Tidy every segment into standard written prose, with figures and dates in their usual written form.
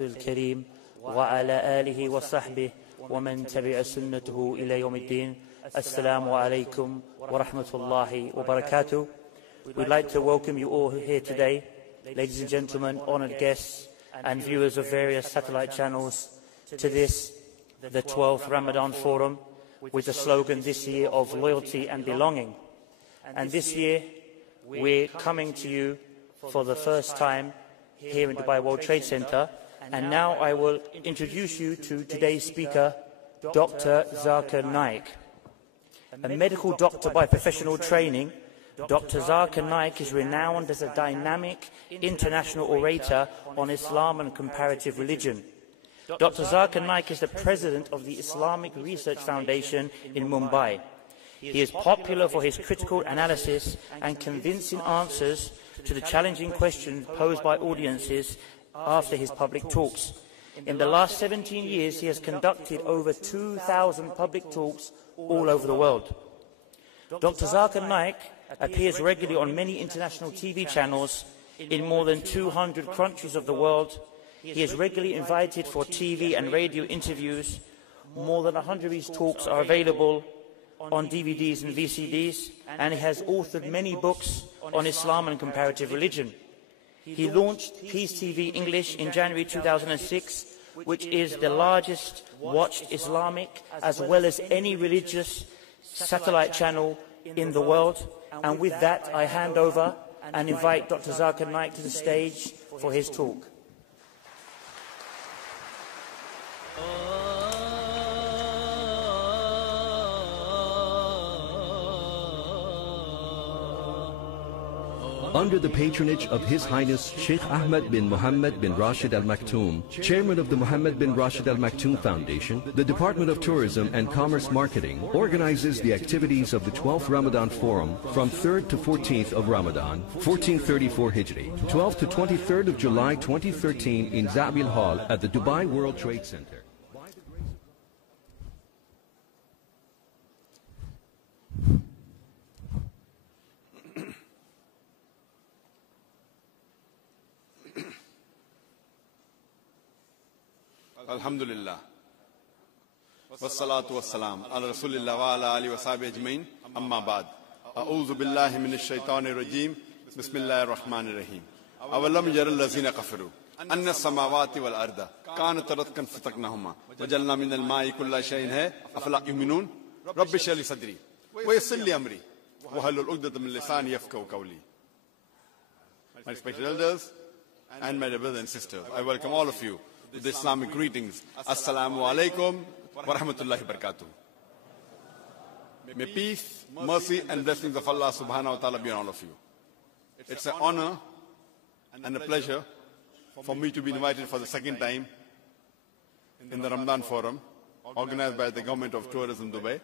الكريم وعلى آله وصحبه ومن تبع سنته إلى يوم الدين. Assalamu alaikum wa rahmatullahi wa barakatuh. We'd like to welcome you all here today, ladies and gentlemen, honoured guests and viewers of various satellite channels, to this, the 12th Ramadan Forum, with the slogan this year of loyalty and belonging. And this year, we're coming to you for the first time here in Dubai World Trade Center. And now I will introduce you to today's speaker, Dr. Zakir Naik. A medical doctor by professional training, Dr. Zakir Naik is renowned as a dynamic international orator on Islam and comparative religion. Dr. Zakir Naik is the president of the Islamic Research Foundation in Mumbai. He is popular for his critical analysis and convincing answers to the challenging questions posed by audiences after his public talks. In the last 17 years, he has conducted over 2,000 public talks all over the world. Dr. Zakir Naik appears regularly on many international TV channels in more than 200 countries of the world. He is regularly invited for TV and radio interviews. More than 100 of his talks are available on DVDs and VCDs, and he has authored many books on Islam and comparative religion. He launched Peace TV English in January 2006, which is the largest watched Islamic as well as any religious satellite channel in the world. And with that, I hand over and invite Dr. Zakir Naik to the stage for his talk. Under the patronage of His Highness Sheikh Ahmed bin Mohammed bin Rashid Al Maktoum, Chairman of the Mohammed bin Rashid Al Maktoum Foundation, the Department of Tourism and Commerce Marketing organizes the activities of the 12th Ramadan Forum from 3rd to 14th of Ramadan, 1434 Hijri, 12th to 23rd of July 2013 in Zabil Hall at the Dubai World Trade Center. Alhamdulillah. Wassalatu wassalam ala Rasulillah wa ala alihi wa sahbihi ajmain. Amma ba'd. A'udhu billahi minash shaitanir rajim. Bismillahir rahmanir rahim. Awalam yaral lazina kafaru anna samawati wal arda kanat ratkan fataknahuma wajalna minal ma'i kulla shay'in hai afala yu'minun rabbi shrah li sadri wa yassir li amri wa halul 'uqdatam min lisani yafqahu qawli. My respected elders and my brothers and sisters, I welcome all of you with the Islamic greetings. Assalamu alaikum wa rahmatullahi wa barakatuh. May peace, mercy and blessings of Allah subhanahu wa ta'ala be on all of you. It's an honor and a pleasure for me to be invited for the second time in the Ramadan Forum organized by the Government of Tourism Dubai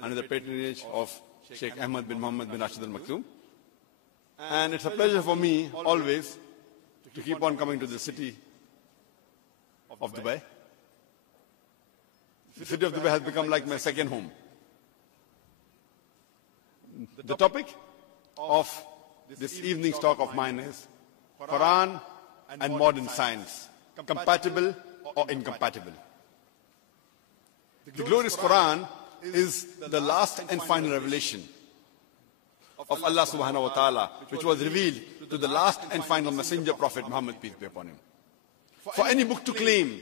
under the patronage of Sheikh Ahmed bin Mohammed bin Rashid Al Maktoum. And it's a pleasure for me always to keep on coming to the city of Dubai. The city of Dubai has become like my second home. The topic of this evening's talk of mine is Quran and modern science, compatible or incompatible. The glorious Quran is the last and final revelation of Allah subhanahu wa ta'ala, which was revealed to the last and final messenger prophet Muhammad, peace be upon him. For any book to claim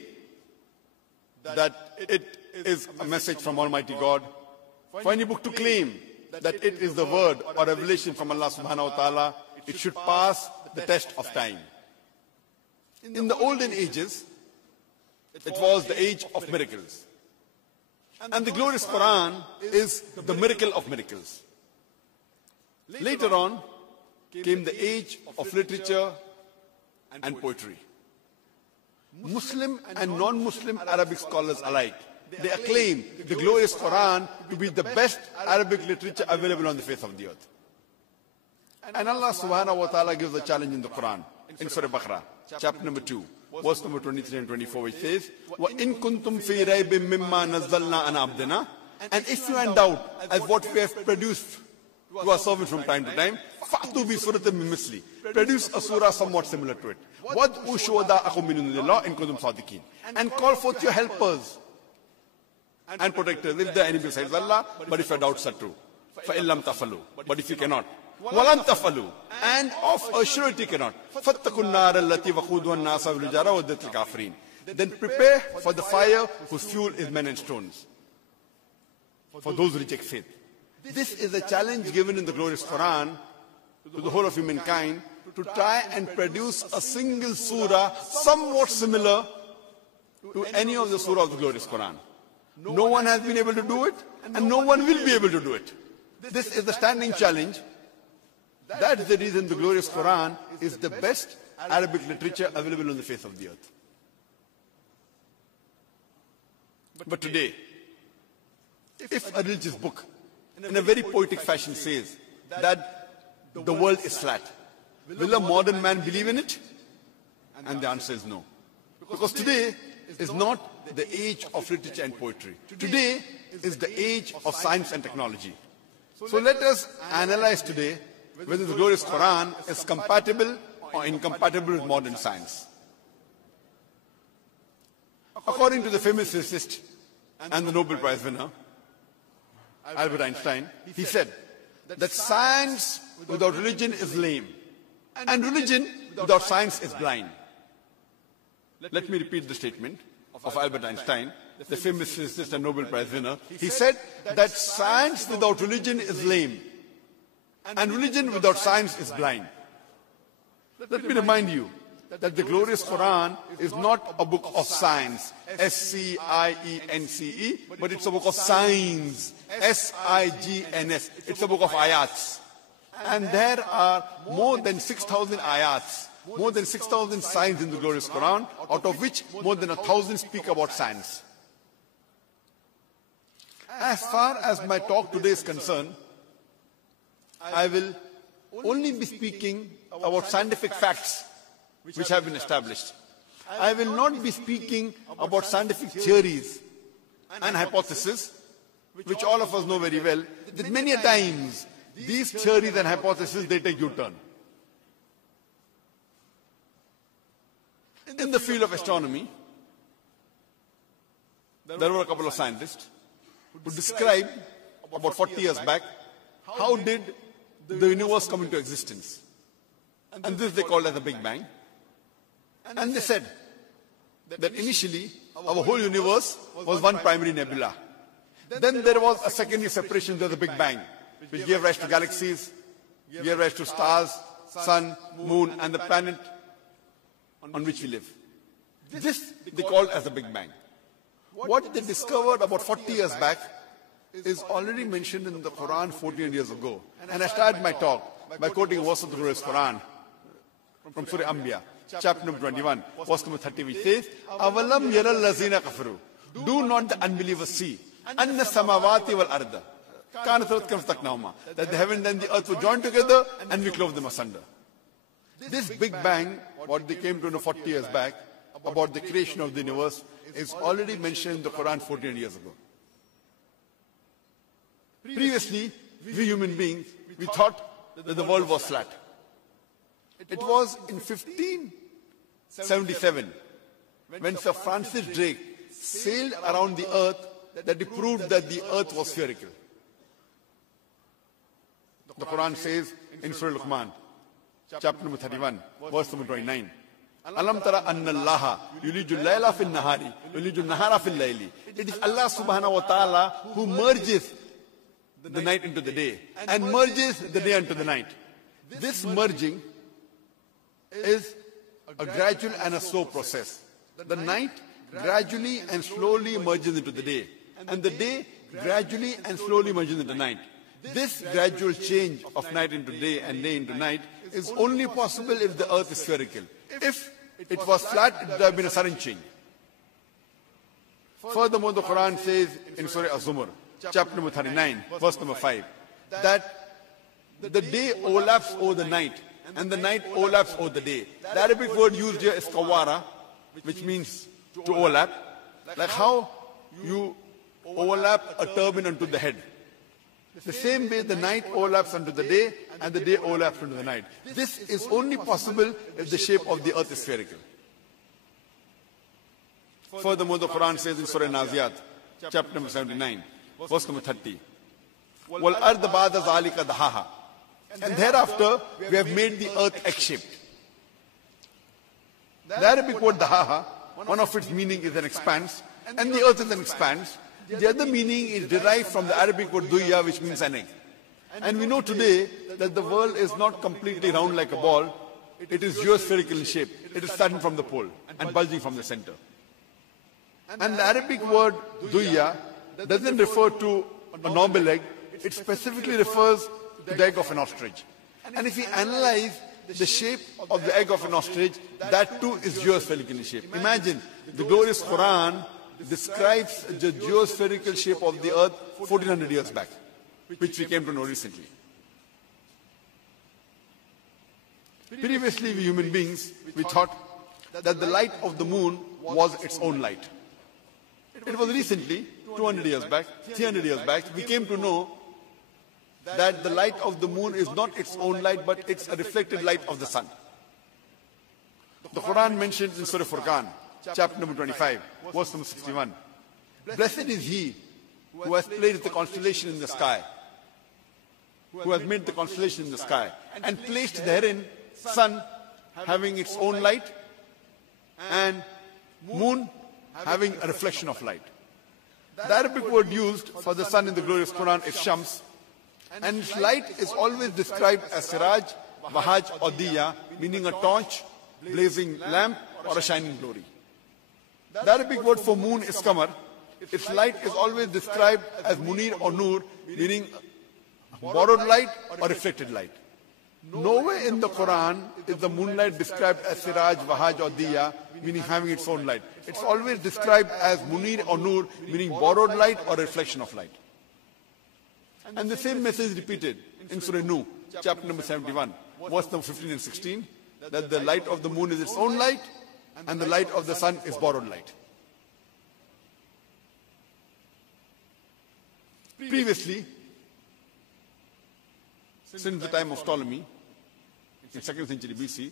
that it is a message from Almighty God, for any book to claim that it is the word or revelation from Allah subhanahu wa ta'ala, it should pass the test of time. In the olden ages, it was the age of miracles. And the glorious Quran is the miracle of miracles. Later on came the age of literature and poetry. Muslim and non-Muslim Arabic scholars alike, they acclaim the glorious Quran to be the best Arabic literature available on the face of the earth. And Allah subhanahu wa ta'ala gives a challenge in the Quran, in Surah Baqarah, chapter number 2, verse number 23 and 24, which says, وَإِن كُنْتُمْ فِي رَيْبٍ مِّمَّا نَزَّلْنَا عَنْ عَبْدِنَا. And if you are in doubt as what we have produced to our servant from time to time, فَأْتُوا بِسُورَةٍ مِّن مِّثْلِهِ, produce a surah somewhat similar to it. وَادْعُوا شُهَدَاءَكُم مِّن دُونِ اللَّهِ إِن كُنتُمْ صَادِقِينَ, and call forth your helpers and protectors if there are any besides Allah, but if your doubts are true. فَإِن لَّمْ تَفْعَلُوا, but if you cannot, وَلَن تَفْعَلُوا, and of a surety cannot, فَاتَّقُوا النَّارَ الَّتِي وَقُودُهَا النَّاسُ وَالْحِجَارَةُ وَأُعِدَّتْ لِلْكَافِرِينَ, then prepare for the fire whose fuel is men and stones, for those who reject faith. This is a challenge given in the glorious Quran to the whole of humankind to try and produce a single surah somewhat similar to any of the surah of the glorious Quran. No one has been able to do it, and no one will be able to do it. This is the standing challenge. That is the reason the glorious Quran is the best Arabic literature available on the face of the earth. But today, if a religious book in a very poetic fashion says that the world is flat, will a modern man believe in it? And the answer is no. Because today is not the age of literature and poetry. Today is the age of science and technology. So let us analyze today whether the glorious Quran is compatible or incompatible with modern science. According to the famous physicist and the Nobel Prize winner, Albert Einstein, he said that science without religion is lame, and religion without science is blind. Let me repeat the statement of Albert Einstein, the famous physicist and Nobel Prize winner. He said that science without religion is lame, and religion without science is blind. Let me remind you that the glorious Quran is not a book of science, S-C-I-E-N-C-E, but it's a book of signs, S-I-G-N-S. It's a book of ayats. And there are more than 6,000 ayats, more than 6,000 signs in the glorious Quran, out of which more than 1,000 speak about science. As far as my talk today is concerned, I will only be speaking about scientific facts which have been established. I will not be speaking about scientific theories and hypotheses, which all of us know very well, that many a times these theories and hypotheses, they take U-turn. In the field of astronomy, there were a couple of scientists who described about 40 years back how did the universe come into existence. And this they called as the Big Bang. And they said that initially our whole universe was one primary nebula. Then there was a secondary separation to the Big Bang, which gave rise to galaxies, gave rise to stars, sun, moon, and the planet on which we live. This they called as the Big Bang. What they discovered about 40 years back is already mentioned in the Quran 14 years ago. And I started my talk by quoting a verse of the glorious Quran from Surah Anbiya, chapter number 21, verse number 30, which says, "Avalam yaral lazina kafaru." Do not the unbelievers see? Anna samawati wal arda kanat ratkan fastaqnahuma, that the heaven and the earth were joined together and we clove them asunder. This Big Bang, what they came to know 40 years back about the creation of the universe, is already mentioned in the Quran 14 years ago. Previously, we human beings, we thought that the world was flat. It was in 1577 when Sir Francis Drake sailed around the earth that he proved that the earth was spherical. The Quran says in Surah Luqman, chapter number 31, verse number 29, "Alam tara anna Allaha yuliju layla fil nahari, yuliju nahara fil layli." It is Allah subhanahu wa ta'ala who merges the night into the day and merges the day into the night. This merging is a gradual and a slow process. The night gradually and slowly merges into the day, and the day gradually and slowly merges into night. This gradual change of night into day and day into night is only possible if the earth is spherical. If it was flat, it would have been a sudden change. Furthermore, the Quran says in Surah Az-Zumar, chapter number 39, verse number 5, that the day overlaps over the night and the night overlaps over the day. The Arabic word used here is kawara, which means to overlap, like how you overlap a turban onto the head. The same way the night overlaps onto the day and the day overlaps onto the night. This is only possible if the shape of the earth is spherical. Furthermore, the Quran says in Surah Naziyat, chapter number 79, verse number 30, وَالْأَرْضَ بَعْدَ ذَلِكَ دَحَاهَا. And thereafter, we have made the earth egg-shaped. The Arabic word dahaha, one of its meaning is an expanse, and the earth is an expanse. The other meaning is derived from the Arabic word duya, which means an egg. And we know today that the world is not completely round like a ball. It is geospherical in shape. It is starting from the pole and bulging from the center. And the Arabic word duya doesn't refer to a normal egg. It specifically refers to the egg of an ostrich. And if we analyze the shape of the egg of an ostrich, that too is geospherical in shape. Imagine, the glorious Quran describes the geospherical shape of the earth 1400 years back, which we came to know recently. Previously, we human beings, we thought that the light of the moon was its own light. It was recently, 200 years back, 300 years back, we came to know that the light of the moon is not its own light, but it's a reflected light of the sun. The Quran mentions in Surah Furqan, chapter number 25, verse number 61, blessed is he who has placed the constellation in the sky, who has made the constellation in the sky, and placed therein sun having its own light, and moon having a reflection of light. The Arabic word used for the sun in the glorious Quran is Shams, and its light is always described as Siraj, Wahaj or Diya, meaning a torch, blazing lamp or a shining glory. The Arabic word for moon is Qamar. Its light is always described as Munir or Nur, meaning borrowed light or reflected light. Nowhere in the Quran is the moonlight described as Siraj, Wahaj or Diya, meaning having its own light. It's always described as Munir or Nur, meaning borrowed light or reflection of light. And the same message is repeated in Surah Nuh, chapter number 71, verse number 15 and 16, that the light of the moon is its own light and the light of the sun is borrowed light. Previously, since the time of Ptolemy, in 2nd century BC,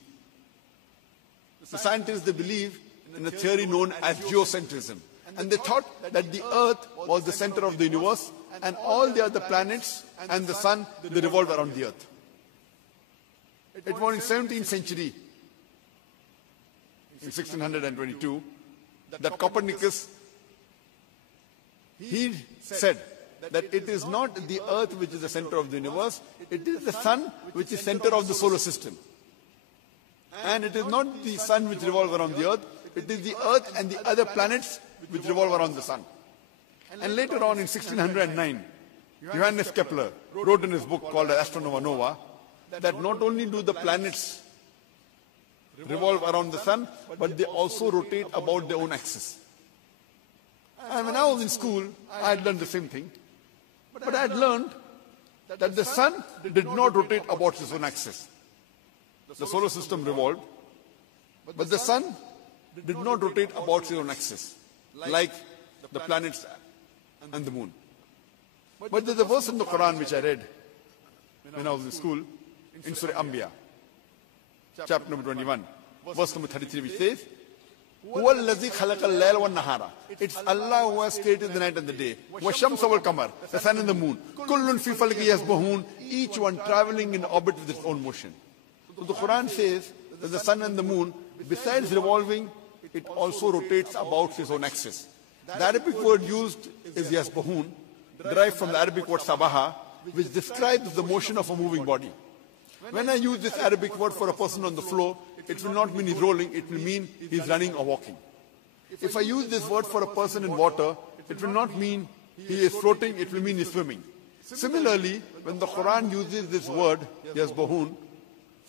the scientists, they believed in a theory known as geocentrism. And they thought that the earth was the center of the universe and all the other planets and the sun, they revolve around the earth. It was in 17th century, in 1622, that Copernicus, he said that it is not the earth which is the center of the universe, it is the sun which is center of the solar system. And it is not the sun which revolves around the earth, it is the earth and the other planets which revolve around the sun. And later on in 1609, Johannes Kepler wrote in his book called Astronova Nova that not only do the planets revolve around the sun, but they also rotate about their own axis. And when I was in school, I had learned the same thing. But I had learned that the sun did not rotate about its own axis. The solar system revolved, but the sun did not rotate about its own axis, like the planets and the moon. But there's a verse in the Quran which I read when I was in school, in Surah Anbiya, chapter number 21, verse number 33, which says, هُوَ الَّذِي خَلَقَ اللَّيْلَ وَالنَّهَارَ. It's Allah who has created the night and the day. وَالشَّمْسَ وَالْقَمَرَ, the sun and the moon. كُلٌّ فِي فَلْكِ يَسْبَحُونَ, each one traveling in orbit with its own motion. So the Quran says that the sun and the moon, besides revolving, it also rotates about its own axis. The Arabic word used is yasbahun, derived from the Arabic word sabaha, which describes the motion of a moving body. When I use this Arabic word for a person on the floor, it will not mean he's rolling, it will mean he's running or walking. If I use this word for a person in water, it will not mean he is floating, it will mean he's swimming. Similarly, when the Quran uses this word, yasbahun,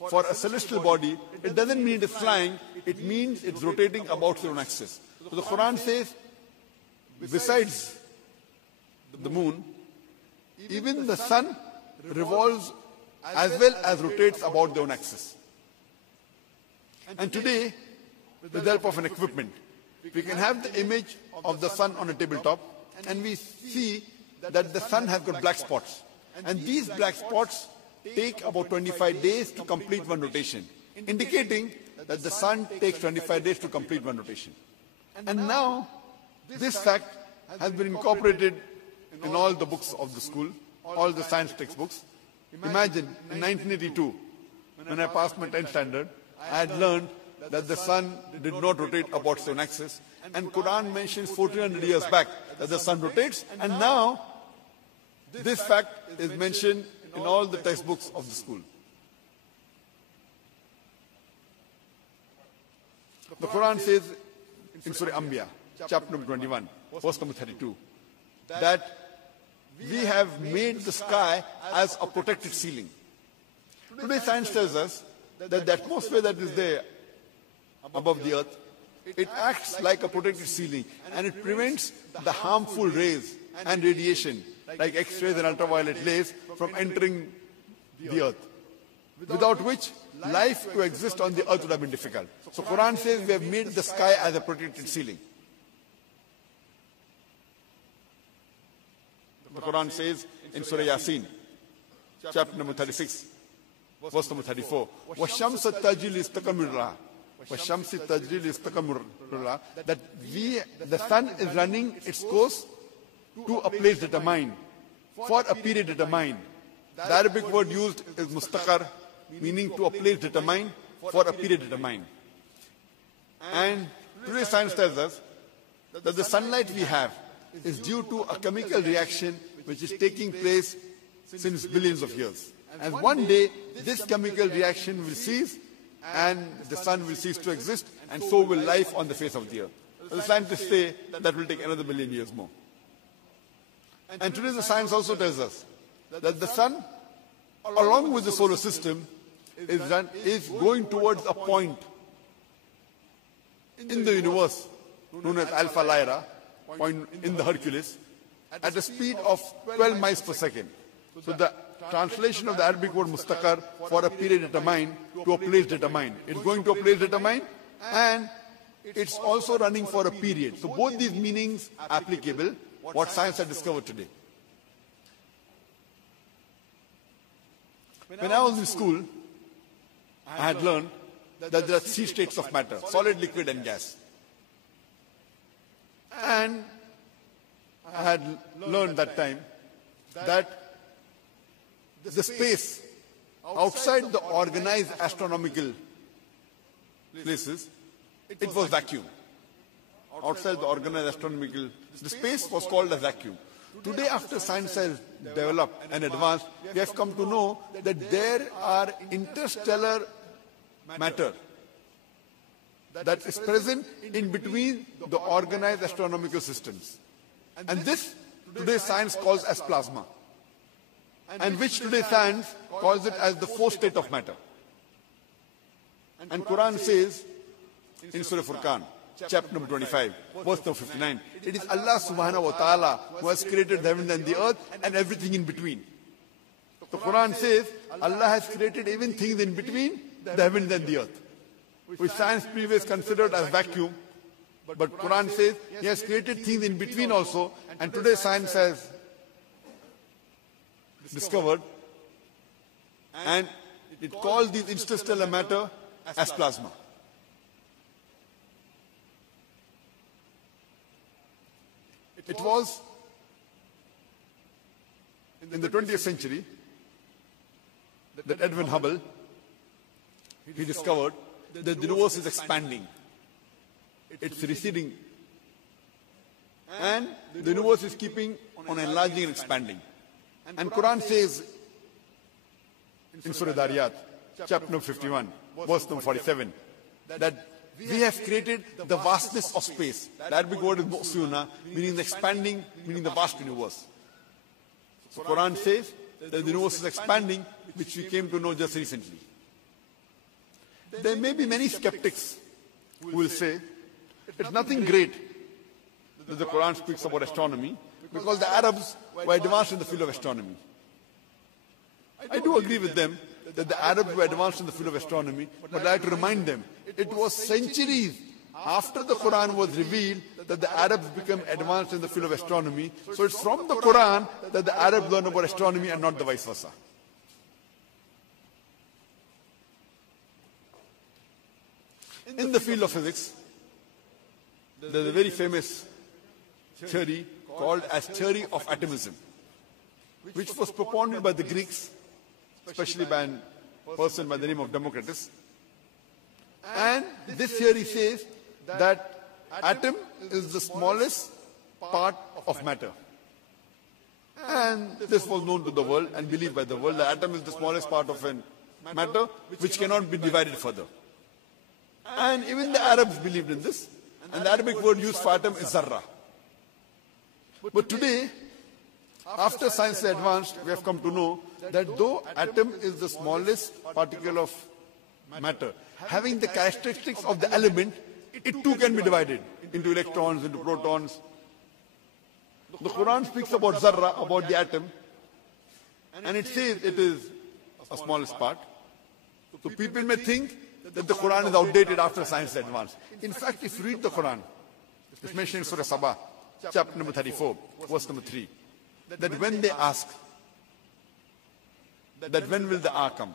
for a celestial body, it doesn't mean it's flying, it means it's rotating about its own axis. So the Quran says, besides the moon, even the sun revolves as well as rotates about their own axis. And today, with the help of an equipment, we can have the image of the sun on a tabletop, and we see that the sun has got black spots. And these black spots take about 25 days to complete one rotation, indicating that the sun takes 25 days to complete one rotation. And now, this fact has been incorporated in all the books of the school, all the science textbooks. Imagine, in 1982, when I passed my 10th standard, I had learned that the sun did not rotate about its own axis, and Quran mentions 1400 years back that the sun rotates, and now this fact is mentioned in all the textbooks of the school. The Quran says in Surah Anbiya, chapter number 21, verse number 32, that we have made the sky as a protected ceiling. Today science tells us that the atmosphere that is there above the earth, it acts like a protected ceiling, and it prevents the harmful rays and radiation like X-rays and ultraviolet rays from entering the earth, without which life to exist on the earth would have been difficult. So Quran says we have made the sky as a protected ceiling. The Quran says in Surah Yasin, chapter number 36, verse number 34, وَالشَّمْسَ تَجْرِي لِاسْتَقَرٍّ لَهَا وَالشَّمْسِ تَجْرِي لِاسْتَقَرٍّ لَهَا, that the sun is running its course to a place determined, for a period determined. The Arabic word used is mustaqar, meaning to a place determined, for a period determined. And today's science tells us that the sunlight we have is due to a chemical reaction which is taking place since billions of years. And one day, this chemical reaction will cease, and the sun will cease to exist, and so will life on the face of the earth. The scientists say that will take another billion years more. And today the science also tells us that the sun, along with the solar system, is going towards a point in the universe known as Alpha Lyra, point in the Hercules, at a speed of 12 miles per second. So the translation of the Arabic word mustaqar, for a period determined, to a place determined. It's going to a place determined, and it's also running for a period. So both these meanings are applicable, what science has discovered today. When I was in school, I had learned that there are three states of matter: solid, liquid, and gas. And I had learned that time that the space outside the organized astronomical places, it was vacuum. Outside the organized astronomical, the space was called a vacuum. Today, after science has developed and advanced, we have come to know that there are interstellar matter that is present in between the organized astronomical systems. And this, today science calls as plasma, and which today science calls it as the fourth state of matter. And Quran says in Surah Furqan, chapter number 25, verse number 59, it is Allah subhanahu wa ta'ala who has created the heaven and the earth and everything in between. The Quran says Allah has created even things in between the heavens and the earth, which science previously considered as vacuum. But Quran says He has created things in between also, and today science has discovered, and it calls this interstellar matter as plasma. It was in the 20th century that Edwin Hubble, he discovered that the universe is expanding. It's receding. And the universe is keeping on enlarging and expanding. And Quran says in Surah Dariyat, chapter number 51, verse number 47, that we have created the vastness of space. The Arabic word is mu'suna, meaning the expanding, meaning the vast universe. So Quran says that the universe is expanding, which we came to know just recently. There may be many skeptics who will say it's nothing great that the Quran speaks about astronomy, because the Arabs were advanced in the field of astronomy. I do agree with them that the Arabs were advanced in the field of astronomy, but I like to remind them, it was centuries after the Quran was revealed that the Arabs become advanced in the field of astronomy. So it's from the Quran that the Arabs learn about astronomy and not the vice versa. In the field of physics, there's a very famous theory called as theory of atomism, which was propounded by the Greeks, especially by a person by the name of Democritus. And this theory says that atom is the smallest part of matter. And this was known to the world and believed by the world. The atom is the smallest part of matter which cannot be divided further. And even the Arabs believed in this. And the Arabic word used for atom is zarra. But today, after science has advanced, we have come to know that though atom is the smallest particle of matter, having the characteristics of the element, it too can be divided into electrons, into protons. The Quran speaks about zarra, about the atom, and it says it is a smallest part. So people may think that the Quran is outdated after science advanced. In fact, if you read the Quran, it's mentioned in Surah Sabah, chapter number 34, verse number 3, that when they ask that when will the hour come,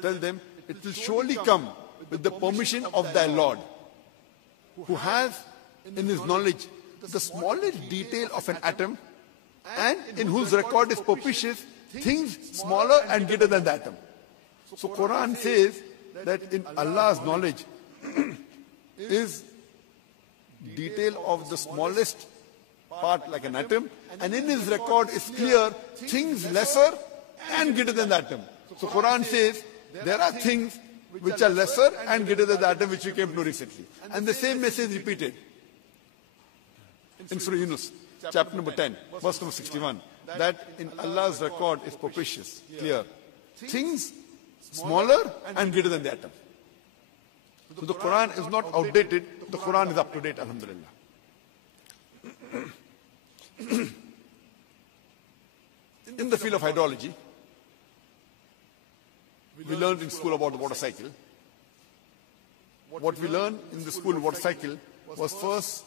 tell them it will surely come with the permission of thy Lord, who has in his knowledge the smallest detail of an atom, and in whose record is propitious things smaller and greater than the atom. So Quran says that in Allah's knowledge is detail of the smallest part like an atom, and in his record is clear things lesser and greater than the atom. So Quran says there are things which are lesser and greater than the atom, which we came to know recently. And the same message repeated in Surah Yunus, chapter number 10, verse number 61, that in Allah's record is propitious, clear, things smaller and greater than the atom. So the Quran is not outdated, the Quran is up to date, alhamdulillah. In the field of hydrology, we learned in school about the water cycle. What we learned in the school water cycle was first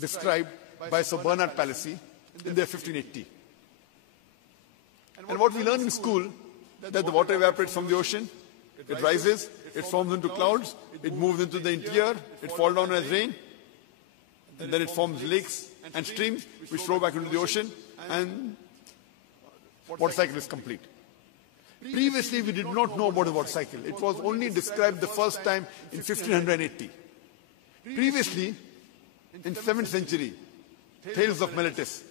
described by Sir Bernard Palissy in the year 1580. And what we learned in school, that the water evaporates from the ocean, it rises, it forms into clouds, it moves into the interior, it falls down as rain, and then it forms lakes and streams which flow back into the ocean, and water cycle is complete. Previously, we did not know about the water cycle. It was only described the first time in 1580. Previously, in 7th century, Thales of Miletus,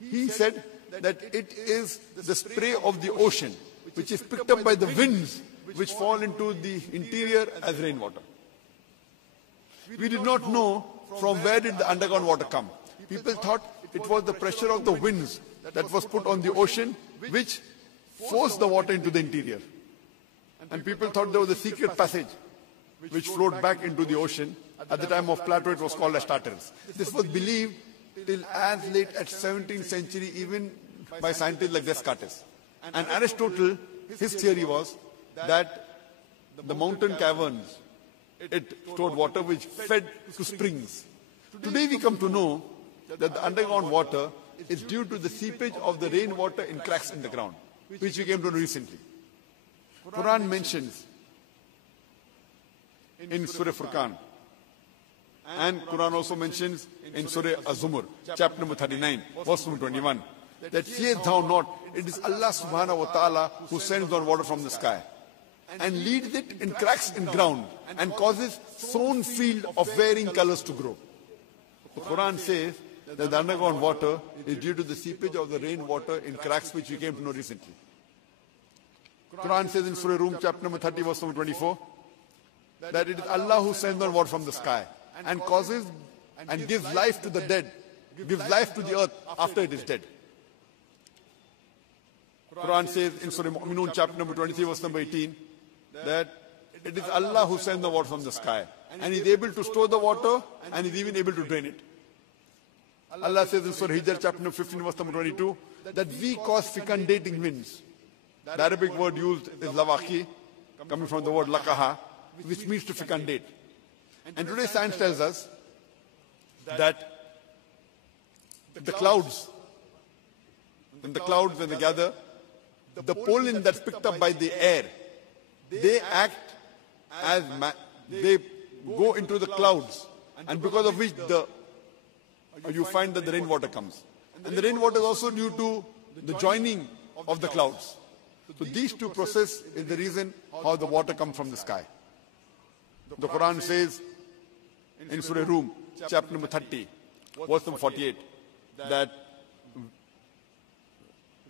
he said that it is the spray of the ocean which is picked up by the winds which fall into the interior as rainwater. We did not know from where did the underground water come. People thought it was the pressure of the winds that was put on the ocean which forced the water into the interior. And people thought there was a secret passage which flowed back into the ocean. At the time of Plato, it was called as Tartarus. This was believed till as late as 17th century, even by scientists like Descartes. And Aristotle, his theory was that the mountain caverns, it stored water which fed to springs. Today we come to know that the underground water is due to the seepage of the rainwater in cracks in the ground, which we came to know recently. Quran mentions in Surah Furqan, and Quran also mentions in Surah Az-Zumar, chapter number 39, verse number 21, that seest thou not, it is Allah subhanahu wa ta'ala who sends down water from the sky and leads it in cracks in ground and causes sown field of varying colors to grow. The Quran says that the underground water is due to the seepage of the rainwater in cracks, which we came to know recently. Quran says in Surah Rum, chapter number 30, verse number 24, that it is Allah who sends down water from the sky and causes and gives life to the dead, gives life to the earth after it is dead. Quran says in Surah Mu'minun, chapter number 23, verse number 18, that it is Allah who sends the water from the sky, and is able to store the water and is even able to drain it. Allah says in Surah Hijr, chapter number 15, verse number 22, that we cause fecundating winds. The Arabic word used is lawaki, coming from the word lakaha, which means to fecundate. And today science tells us that the clouds, when they gather, the pollen that's picked up by the air, they act as, they go into the clouds, and because of which you find that the rainwater comes. And the rainwater is also due to the joining of the clouds. So these two processes is the reason how the water comes from the sky. The Quran says in Surah Rum, chapter number 30, verse number 48, that,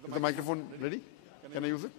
is the microphone ready? Can I use it?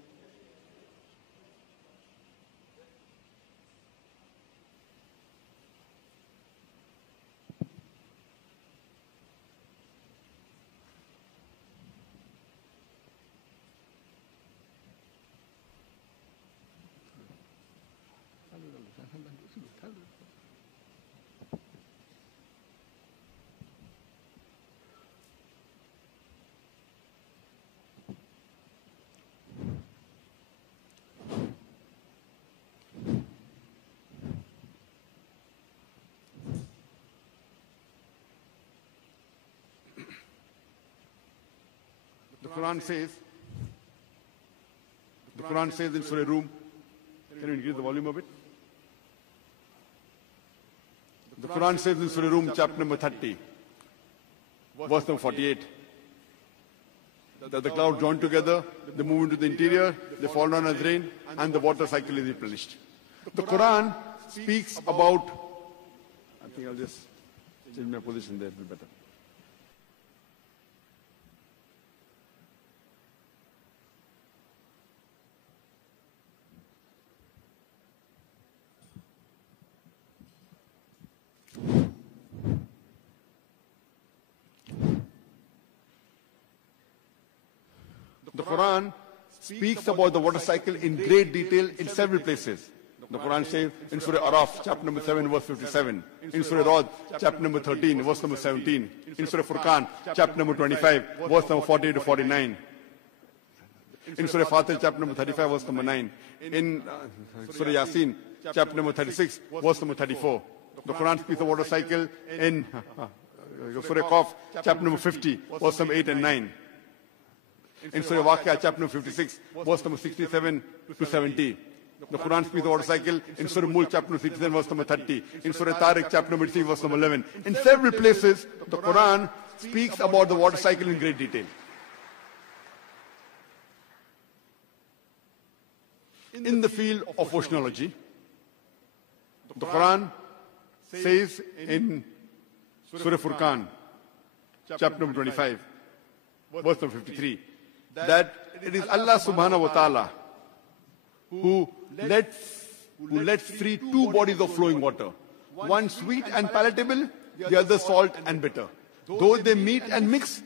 The Quran says in Surah Rum, can you increase the volume of it? The Quran says in Surah Rum, chapter number 30, verse number 48, that the clouds join together, they move into the interior, they fall down as rain, and the water cycle is replenished. The Quran speaks about, I think I'll just change my position there, it'll be better. The Quran speaks about the water cycle in great detail in several places. The Quran says in Surah Araf, chapter number 7, verse 57. In Surah Ra'd, chapter number 13, verse number 17. In Surah Furqan, chapter number 25, verse number 40 to 49. In Surah Fatir, chapter number 35, verse number 9. In Surah Yasin, chapter number 36, verse number 34. The Quran speaks of water cycle in Surah Qaf, chapter number 50, verse number 8 and 9. In Surah Waqia, chapter number 56, verse number 67 to 70. The Quran speaks of water cycle in Surah Mulk, chapter number 67, verse number 30. In Surah Tariq, chapter number 3, verse number 11. In several places, the Quran speaks about the water cycle in great detail. In the field of oceanology, the Quran says in Surah Furqan, chapter number 25, verse number 53, that it is Allah subhanahu wa ta'ala who lets free two bodies of flowing water, one sweet and palatable, the other salt and bitter. Though they meet and mix,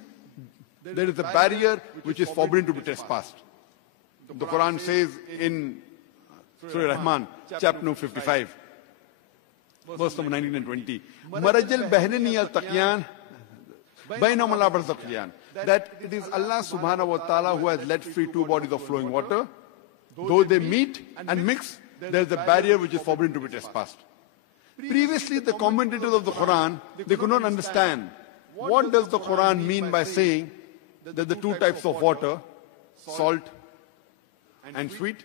there is a barrier which is forbidden to be trespassed. The Quran says in Surah Rahman, chapter number 55, verse number 19 and 20, Marajal Bahrani al-Taqyan, Bainahuma la barzakhiyan, that it is Allah subhanahu wa ta'ala who has let free two bodies of flowing water. Though they meet and mix, there is a barrier which is forbidden to be trespassed. Previously, the commentators of the Quran, they could not understand what does the Quran mean by saying that the two types of water, salt and sweet,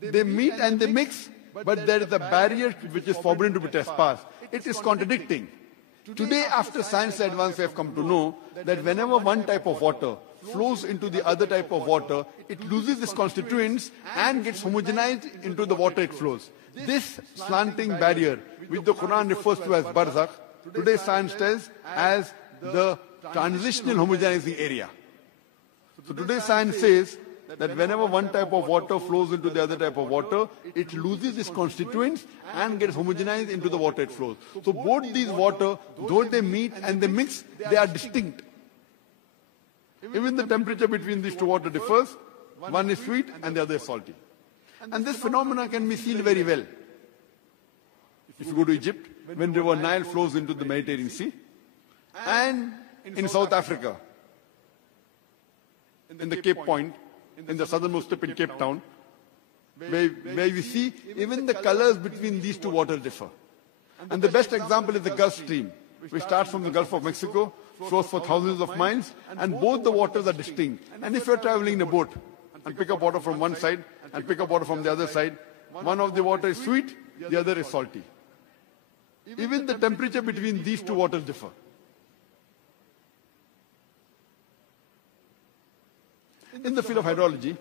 they meet and they mix, but there is a barrier which is forbidden to be trespassed. It is contradicting. Today, after science advance, we have come to know that whenever one type of water flows into the other type of water, it loses its constituents and gets homogenized into the water it flows. This slanting barrier, which the Quran refers to as barzakh, today science tells as the transitional homogenizing area. So today science says that whenever one type of water flows into the other type of water, it loses its constituents and gets homogenized into the water it flows. So both these water, though they meet and they mix, they are distinct. Even the temperature between these two water differs. One is sweet and the other is salty. And this phenomena can be seen very well. If you go to Egypt, when River Nile flows into the Mediterranean Sea, and in South Africa, in the Cape Point, in the southernmost tip in Cape Town, where we see even the colors between these two waters differ. And the best example is the Gulf Stream, which starts from the Gulf of Mexico, flows for thousands of miles, and both the waters are distinct. And if you're traveling in a boat and pick up water from one side and pick up water from the other side, one of the water is sweet, the other is salty. Even the temperature between these two waters differ. In the field of hydrology,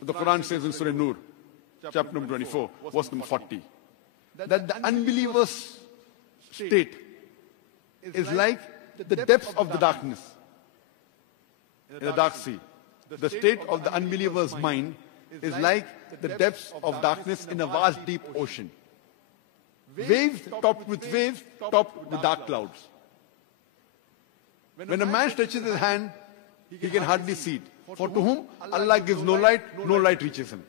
the Quran says in Surah Nur, chapter number 24, verse number 40, that the unbeliever's state is like the depths of the darkness in the dark sea. The state of the unbeliever's mind is like the depths of darkness in a vast deep ocean. Waves topped with waves, topped with dark clouds. When a man stretches his hand, he can hardly see it. For to whom Allah gives no light reaches him.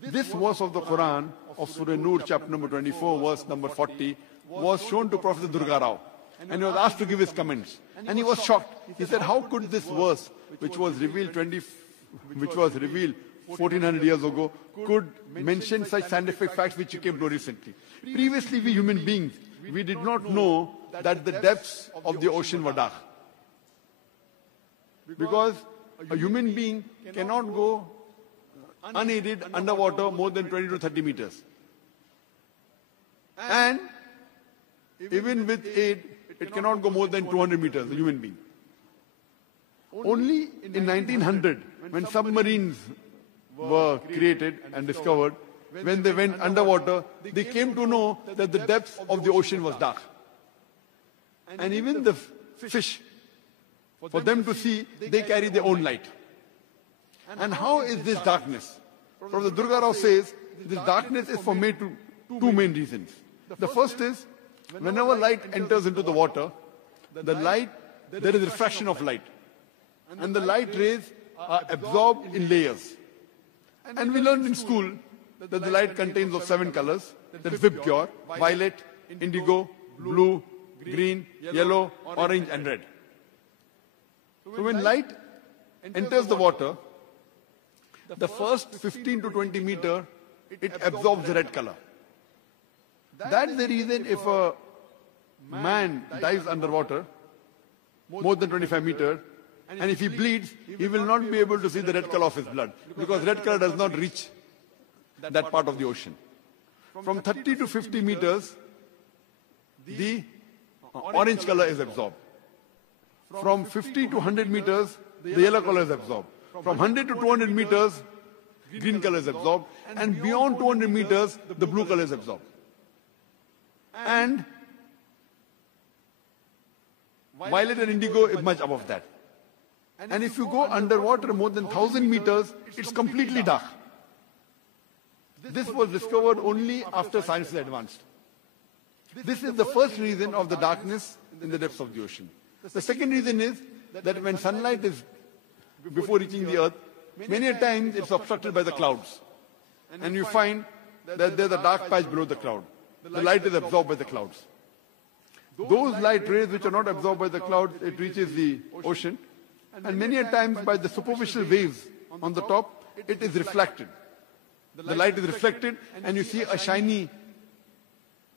This verse of the Quran of Surah Nur, chapter number 24, verse number 40, was shown to Prophet Durga Rao. And he was asked to give his comments. And he was shocked. He said, how could this verse, which was revealed 1400 years ago, could mention such scientific facts which you came to recently? Previously, we human beings, we did not know that the depths of the ocean were dark. Because a human being cannot go unaided underwater more than 20 to 30 meters. And even with aid, it cannot go more than 200 meters, a human being. Only in 1900, when submarines were created and discovered, when they went underwater, they came to know that the depth of the ocean was dark. And even the fish, for them to see, they carry their own light. And how is this darkness? Prophet Durga Rao says, this darkness is for two main reasons. The first is, whenever light enters into the water, there is refraction of light. And the light rays are absorbed in layers. And we learned in school that the light contains of 7 colors. That's Vibgyor, violet, indigo, blue, green, yellow, orange and red. So when light enters the water, the first 15 to 20 meter, it absorbs the red color. That's the reason if a man dives underwater, more than 25 meters, and if he bleeds, he will not be able to see the red color of his blood, because red color does not reach that part of the ocean. From 30 to 50 meters, the orange color is absorbed. From 50 to 100 meters, the yellow color is absorbed. From 100 to 200 meters, green color is absorbed. And beyond 200 meters, the blue color is absorbed. And violet and indigo is much above that. And if you go underwater more than 1,000 meters, it's completely dark. This was discovered only after science is advanced. This is the first reason of the darkness in the depths of the ocean. The second reason is that when sunlight is before reaching the earth, many a times it's obstructed by the clouds. And you find that there's a dark patch below the cloud. The light is absorbed by the clouds. Those light rays which are not absorbed by the clouds, it reaches the ocean. And many a times by the superficial waves on the top, it is reflected. The light is reflected and you see a shiny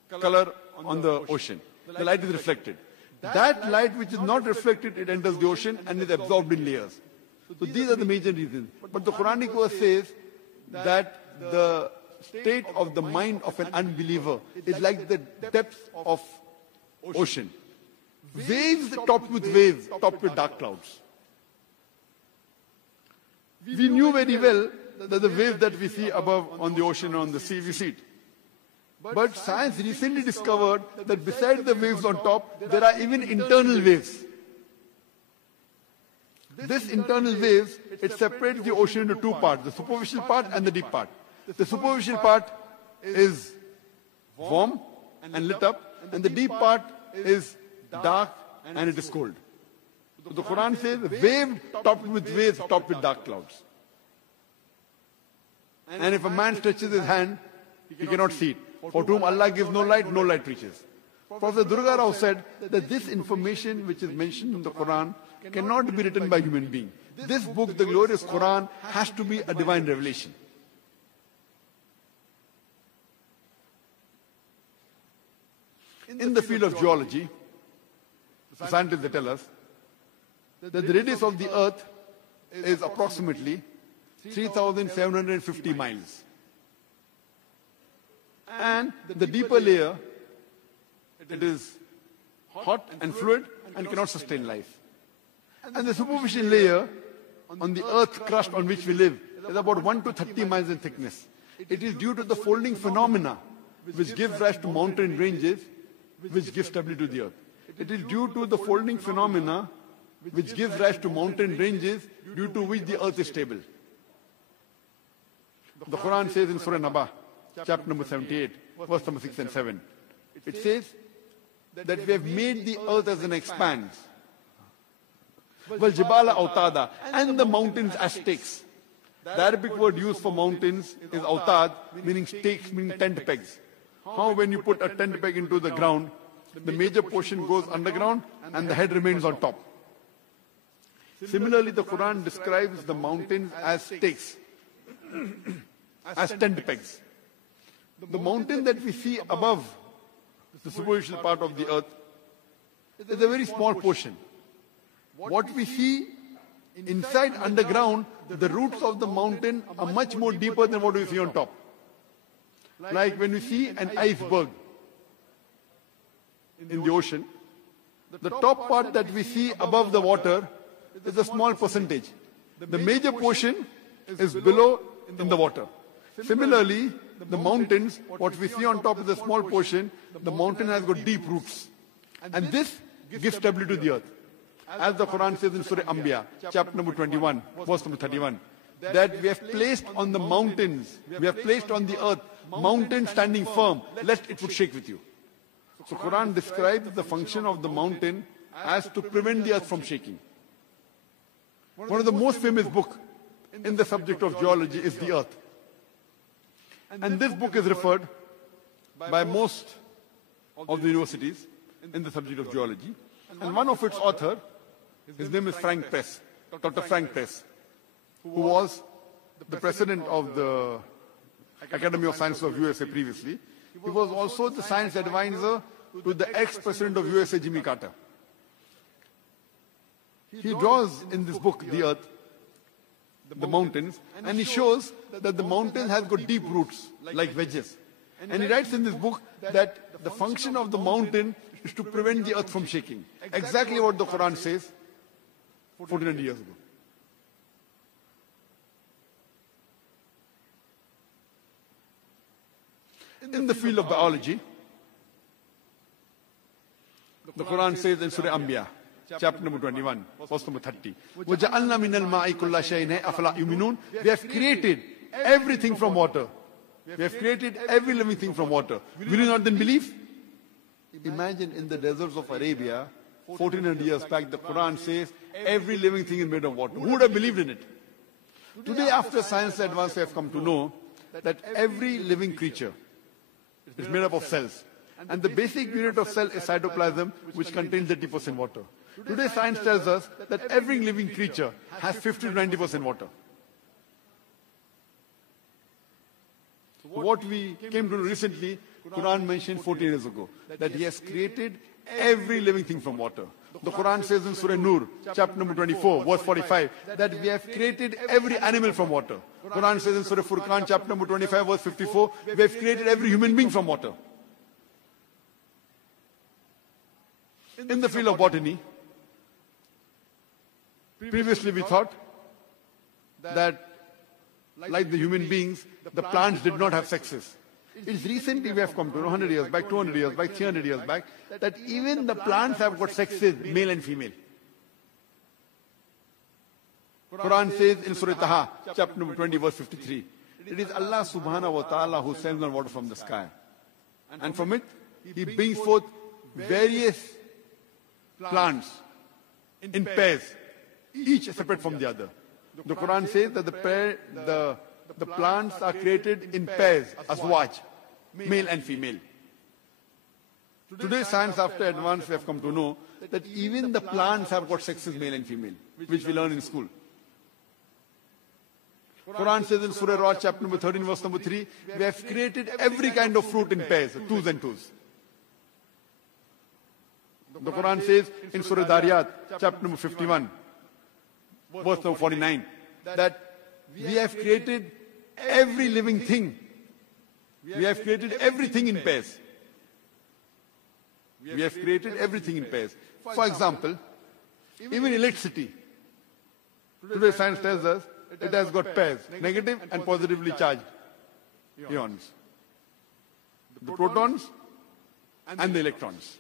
color on the ocean. The light is reflected. That light which is not reflected, it enters the ocean and is absorbed in layers. So these are the major reasons. But the Quranic verse says that the state of the mind of an unbeliever is like the depths of ocean. Waves topped with waves, topped with dark clouds. We knew very well that the waves that we see above on the ocean or on the sea, we see it. But science recently discovered that besides the waves on top, there are even internal waves. This internal waves, it separates the ocean into two parts, the superficial part and the deep part. The superficial part is warm and lit up, and the deep part is dark and it is cold. So the Quran says, wave topped with waves, topped with dark clouds. And if a man stretches his hand, he cannot see it. For whom Allah gives no light reaches. Prophet Durga Rao said that this information which is mentioned in the Quran cannot be written by human being. This book, the glorious Quran, has to be a divine revelation. In the field of geology, the scientists they tell us that the radius of the earth is approximately 3,750 miles. And the deeper layer, it is hot and fluid and cannot sustain life. And the superficial layer on the earth crust on which we live is about 1 to 30 miles in thickness. It is due to the folding phenomena which gives rise to mountain ranges, which gives stability to the earth. It is due to the folding phenomena which gives rise to mountain ranges due to which the earth is stable. The Quran says in Surah Naba, chapter number 78, verse number 6 and 7, it says that we have made the earth as an expanse. Well, Jibala Autada, and the mountains as stakes. The Arabic word used for mountains is autad, meaning stakes, meaning tent pegs. How when you put a tent peg into the ground, the major portion goes underground and the head remains on top. Similarly, the Quran describes the mountains as stakes, as tent pegs. The mountain that we see above the superficial part of the earth is a very small portion. What we see inside underground, the roots of the mountain are much more deeper than what we see on top. Like when we see an iceberg in the ocean, the top part that we see above the water is a small percentage. The major portion is below in the water. Similarly, the mountains, what we see on top is a small portion. The mountain has got deep roots. And this gives stability to the earth. As the Quran says in Surah Anbiya, chapter number 21, verse number 31, that we have placed on the mountains, we have placed on the earth, mountains standing firm, lest it would shake with you. So Quran describes the function of the mountain as to prevent the earth from shaking. One of the most famous books in the subject of geology is The Earth. And this book is referred by most of the universities in the subject of geology. And one of its authors, his name is Frank Press, Dr. Frank Press, who was the president of the Academy of Sciences of USA previously. He was also the science advisor to the ex-president of USA, Jimmy Carter. He draws in this book, The Earth, the mountains, and he shows that the mountain has got deep roots, like wedges. And he writes in this book that the function of the mountain is to prevent the earth from shaking. Exactly what the Quran says 1400 years ago. In the field of biology, the Quran says in Surah Anbiya, chapter number 21, verse number 30, وَجَعَلْنَا مِنَ الْمَاءِ كُلَّ شَيْءٍ أَفَلَا يُؤْمِنُونَ. We have created everything from water. We have created every living thing from water. Will you not then believe? Imagine in the deserts of Arabia, 1400 years back, the Quran says every living thing is made of water. Who would have believed in it? Today, after science advance, we have come to know that every living creature is made up of cells. And the basic unit of cell is cytoplasm, which contains 80% water. Today, science tells us that every living creature has 50 to 90% water. What we came to know recently, Quran mentioned 14 years ago, that He has created every living thing from water. The Quran says in Surah Nur, chapter number 24, verse 45, that we have created every animal from water. Quran says in Surah Furqan, chapter number 25, verse 54, we have created every human being from water. In the field of botany, previously we thought that, like the human beings, the plants did not have sexes. It's recently we have come to 100 years back, 200 years back, 300 years back, that even the plants have got sexes, male and female. Quran says in Surah Taha, chapter number 20, verse 53, it is Allah subhanahu wa ta'ala who sends down water from the sky. And from it, He brings forth various plants in pairs, each separate from the other. The Quran says that the plants are created in pairs, azwaj, male and female. Today, science after advance, we have come to know that even the plants have got sexes, male and female, which we learn in school. Quran says in Surah Ra'd, chapter number 13, verse number 3, we have created every kind of fruit in pairs, twos and twos. The Quran says in Surah Dariyat, chapter number 51, verse number 49, that we have created every living thing. We have created everything in pairs. We have created everything in pairs. For example, even electricity. Today science tells us it has got pairs, negative and positively charged ions. The protons and the electrons.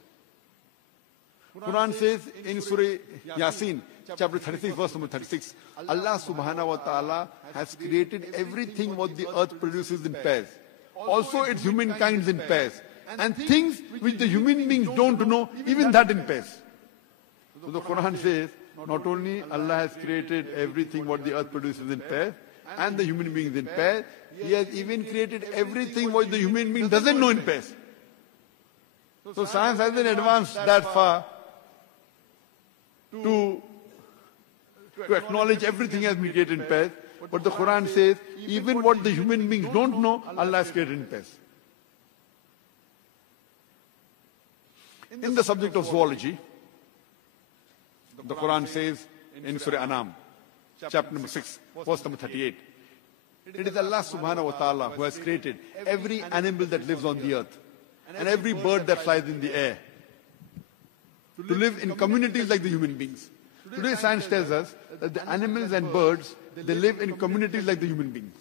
Quran says in Surah Yasin, chapter 36, verse number 36, Allah subhanahu wa ta'ala has created everything what the earth produces in pairs. Also its humankind in pairs. And things which the human beings don't know, even that in pairs. So the Quran says, not only Allah has created everything what the earth produces in pairs, and the human beings in pairs, He has even created everything what the human being doesn't know in pairs. So science hasn't advanced that far to acknowledge everything has been created in pairs. But the Quran says, even what the human beings don't know, Allah has created in pairs. In the subject of zoology, the Quran says in Surah Anam, chapter number 6, verse number 38, it is Allah subhanahu wa ta'ala who has created every animal that lives on the earth and every bird that flies in the air to live in communities like the human beings. Today science tells us that the animals and birds, they live in communities like the human beings.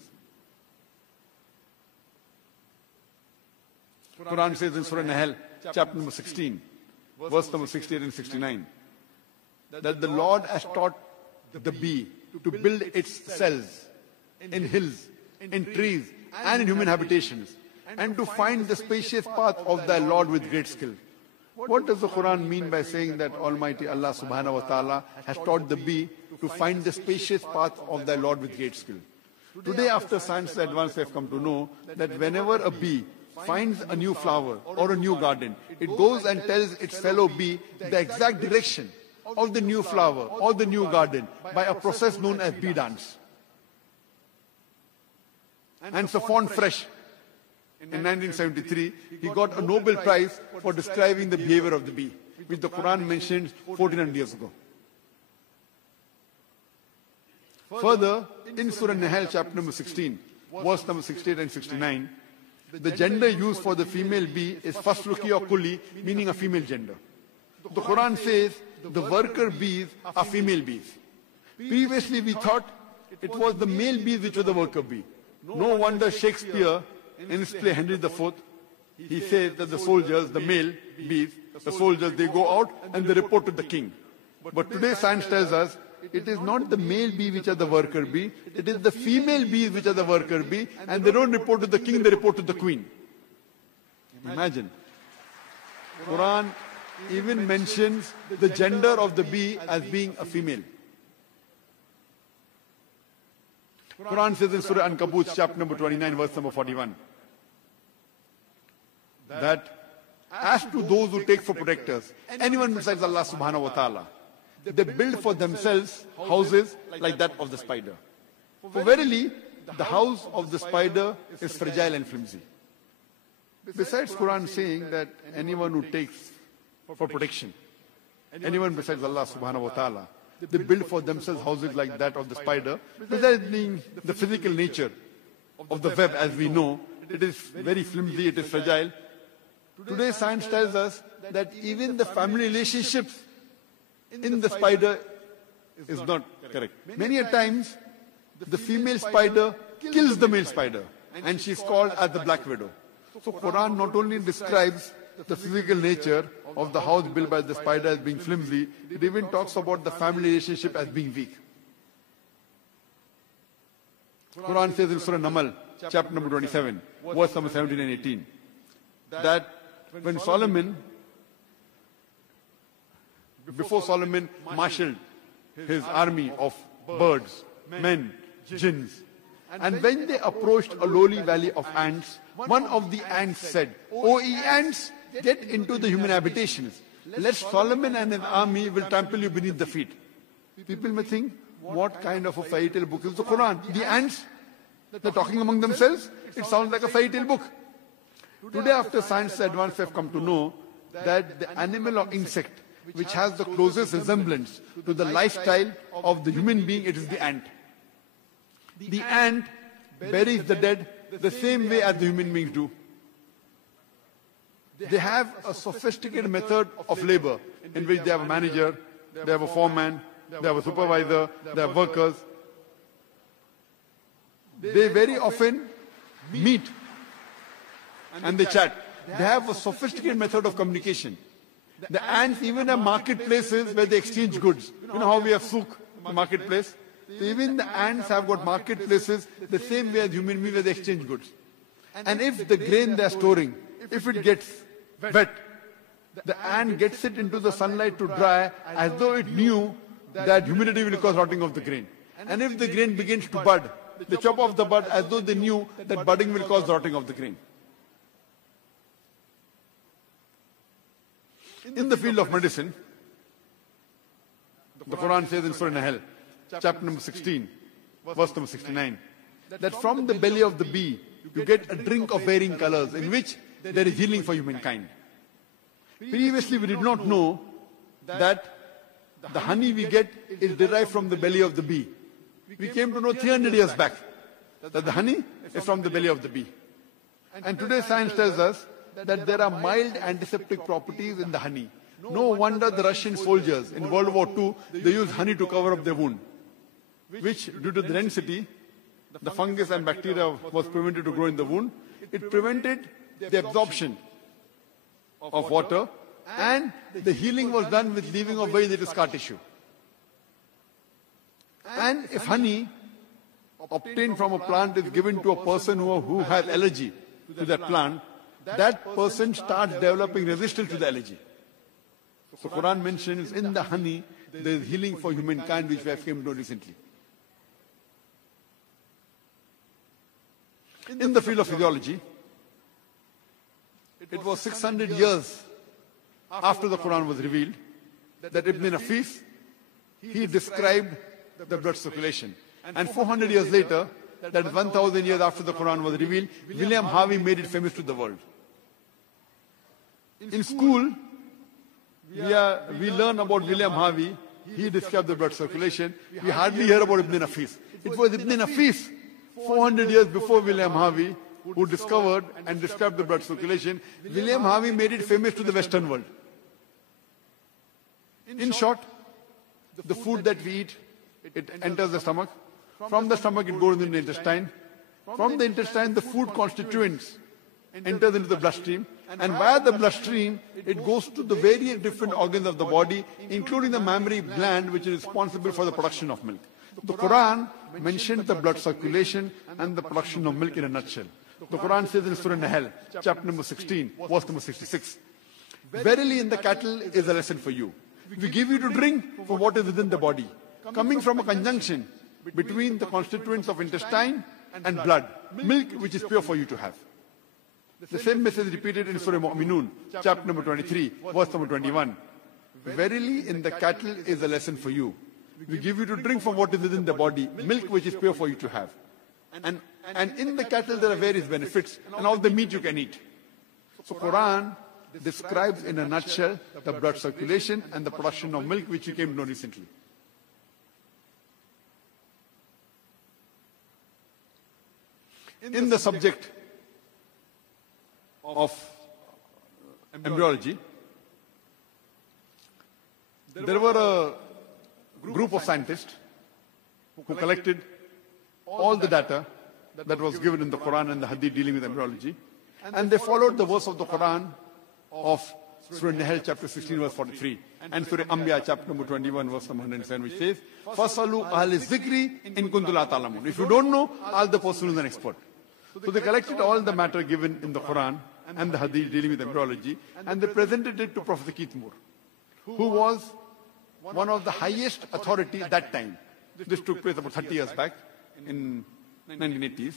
Quran says in Surah Nahl, chapter number 16, verse number 68 and 69, that the Lord has taught the bee to build its cells in hills, in trees, and in human habitations, and to find the spacious path of thy Lord with great skill. What does the Quran mean by saying that Almighty Allah subhanahu wa ta'ala has taught the bee to find the spacious path of thy Lord with great skill? Today, after science advance, we have come to know that whenever a bee finds a new flower or a new garden, it goes and tells its fellow bee the exact direction of the new flower or the new garden by a process known as bee dance. And Safwan Fresh, in 1973, he got a Nobel Prize for describing the behavior of the bee, which the Quran mentioned 1400 years ago. Further, in Surah Nahl, chapter number 16, verse number 68 and 69, the gender used for the female bee is Fasluki or Kuli, meaning a female gender. The Quran says the worker bees are female bees. Previously we thought it was the male bees which were the worker bee. No wonder Shakespeare, in his play Henry IV, he says that the soldiers, the male bees, the soldiers, they go out and they report to the king. But today science tells us it is not the male bee which are the worker bee, it is the female bees which are the worker bee, and they don't report to the king, they report to the queen. Imagine. Quran even mentions the gender of the bee as being a female. Quran says in Surah Ankabut, chapter number 29, verse number 41, that as to those who take for protectors anyone besides Allah subhanahu wa ta'ala, they build for themselves houses like that of the spider. For verily, the house of the spider is fragile and flimsy. Besides Quran saying that anyone who takes for protection, anyone besides Allah subhanahu wa ta'ala, they build for themselves houses like that of the spider, besides being the physical nature of the web as we know, it is very flimsy, it is fragile. Today science tells us that even the family relationships in the spider is not correct. Many a times, the female spider kills the male spider, and she is called as the black widow. So Quran not only describes the physical nature of the house built by the spider as being flimsy, it even talks about the family relationship as being weak. Quran says in Surah Namal, chapter number 27, verse number 17 and 18, that when Solomon, before Solomon marshaled his army of birds, men, jinns, and when they approached a lowly valley of ants, one of the ants said, "O ye ants, get into the human habitations, lest Solomon and his army will trample you beneath the feet." People may think, what kind of a fairy tale book is the Quran? The ants, they're talking among themselves. It sounds like a fairy tale book. Today, after science advance, we have come to know that the animal or insect which has the closest resemblance to the lifestyle of the human being, it is the ant. The ant buries the dead the same way as the human beings do. They have a sophisticated method of labor in which they have a manager, they have a foreman, they have a supervisor, they have workers. They very often meet and they chat. They have a sophisticated method of communication. The ants even have marketplaces where they exchange goods. You know how we have souk, marketplace? So even the ants have got marketplaces the same way as human beings where they exchange goods. And if the grain they are storing, if it gets wet, the ant gets it into the sunlight to dry as though it knew that humidity will cause rotting of the grain. And if the grain begins to bud, they chop off the bud as though they knew that budding will cause rotting of the grain. In the field of medicine, the Quran says in Surah Nahl, chapter number 16, verse number 69, that from the belly of the bee, you get a drink of varying colors in which there is healing for humankind. Previously, we did not know that the honey we get is derived from the belly of the bee. We came to know 300 years back that the honey is from the belly of the bee. And today science tells us that there are mild antiseptic properties in the honey. No wonder the Russian soldiers in World War II, they used honey to cover up their wound, which due to the density, the fungus and bacteria was prevented to grow in the wound. It prevented the absorption of water, and the healing was done with leaving of very little scar tissue. And if honey obtained from a plant is given to a person who has allergy to that plant, that person starts developing resistance to the allergy. So Quran mentions in the honey there is healing for humankind, which we have came to know recently. In the field of physiology, it was 600 years after the Quran was revealed that Ibn Nafis, he described the blood circulation. And 400 years later, that is 1000 years after the Quran was revealed, William Harvey made it famous to the world. In school, we learn about William Harvey. He described the blood circulation. We hardly hear about Ibn Nafis. It was Ibn Nafis, 400 years before William Harvey, who discovered and described the blood circulation. William Harvey made it famous to the Western world. In short, the food that we eat, it enters the stomach. From the stomach, it goes into the intestine. From the intestine, the food constituents enters into the bloodstream. And via the bloodstream, it goes to the various different organs of the body, including the mammary gland, which is responsible for the production of milk. The Quran mentioned the blood circulation and the production of milk in a nutshell. The Quran says in Surah Nahl, chapter number 16, verse number 66, verily in the cattle is a lesson for you. We give you to drink from what is within the body, coming from a conjunction between the constituents of intestine and blood, milk which is pure for you to have. The same message repeated in Surah Mu'minun, chapter number 23, verse number 21. Verily in the cattle is a lesson for you. We give you to drink from what is within the body, milk which is pure for you to have. And in the cattle there are various benefits, and all the meat you can eat. So Quran describes in a nutshell the blood circulation and the production of milk, which you came to know recently. In the subject of embryology, there were a group of scientists who collected all the data that was given in the Quran and the Hadith dealing with embryology, and they followed the verse of the Quran of Surah Nahl chapter 16 verse 43 and Surah Anbiya chapter number 21 verse number 107, which says, "Fasalu ahli zikri in kuntum la ta'lamun." If you don't know, ask the person who is an expert. So they collected all the matter given in the Quran and the Hadith dealing with embryology, and they presented it to Professor Keith Moore, who was one of the highest authority at that time. This took place about 30 years back in 1980s.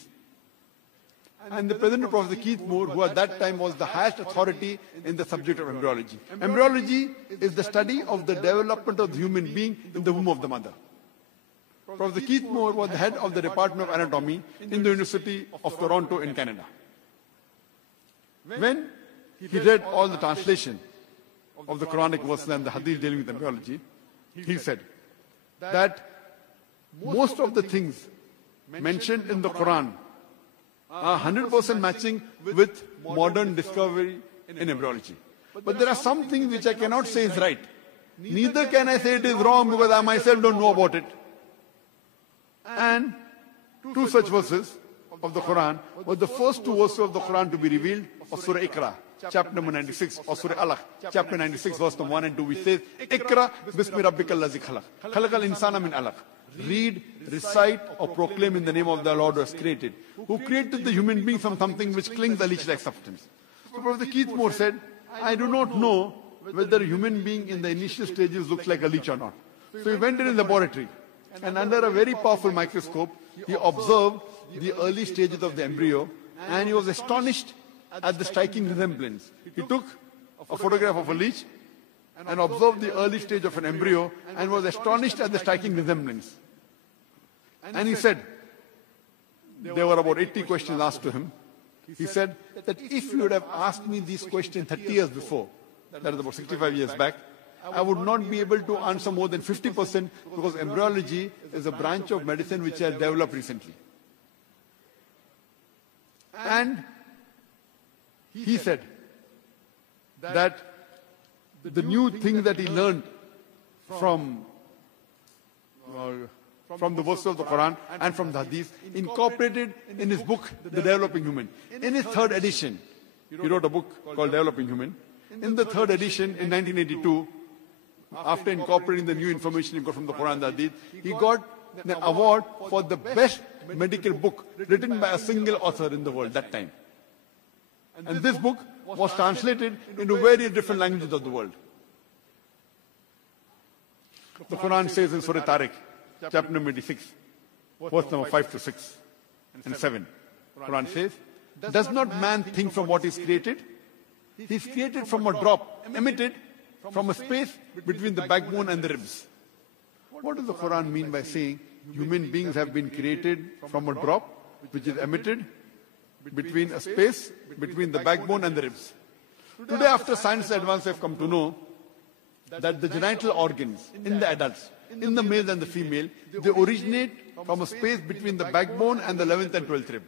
And they presented Professor Keith Moore, who at that time was the highest authority in the subject of embryology. Embryology is the study of the development of the human being in the womb of the mother. Professor Keith Moore was the head of the Department of Anatomy in the University of Toronto in Canada. When he read all the translation of the Quranic verses and the hadith dealing with embryology, he said that most of the things mentioned in the Quran are 100% matching with modern discovery in embryology. But there are some things which I cannot say is right. Neither can I say it is wrong because I myself don't know about it. And two such verses of the Quran were the first two verses of the Quran to be revealed of Surah Iqra, chapter number 96, or Surah Alaq, chapter 96, verse number 1 and 2, which says, Iqra bismi rabbikal ladzi khalaq, khalaqal insana min alaq. Read, recite, or proclaim in the name of the Lord who has created, who created the human being from something which clings a leech-like substance. So Professor Keith Moore said, I do not know whether a human being in the initial stages looks like a leech or not. So he went in a laboratory, and under a very powerful microscope, he observed the early stages of the embryo, and he was astonished at the striking resemblance. He took a photograph of a leech and observed the early stage of an embryo and was astonished at the striking resemblance. And he said, there were about 80 questions asked to him. He said that if you would have asked me these questions 30 years before, that is about 65 years back, I would not be able to answer more than 50% because embryology is a branch of medicine which has developed recently. And he said that the new thing that he learned from the verses of the Quran and from the Hadith, incorporated in his book, The Developing Human. In his third edition, he wrote a book called Developing Human. In the third edition, in 1982, after incorporating the new information he got from the Quran and the Hadith, he got an award for the best medical book written by a single author in the world that time. And this book was translated into various different languages of the world. The Quran says in Surah Tariq, chapter number 86, verse number 5 to 6 and 7. Quran says, does not man think from what is created? He is created from a drop emitted from a space between the backbone and the ribs. What does the Quran mean by saying human beings have been created from a drop which is emitted between a space between the backbone and the ribs? Today, after science advance, we have come to know that the genital organs in the adults, in the male and the female, they originate from a space between the backbone and the 11th and 12th rib.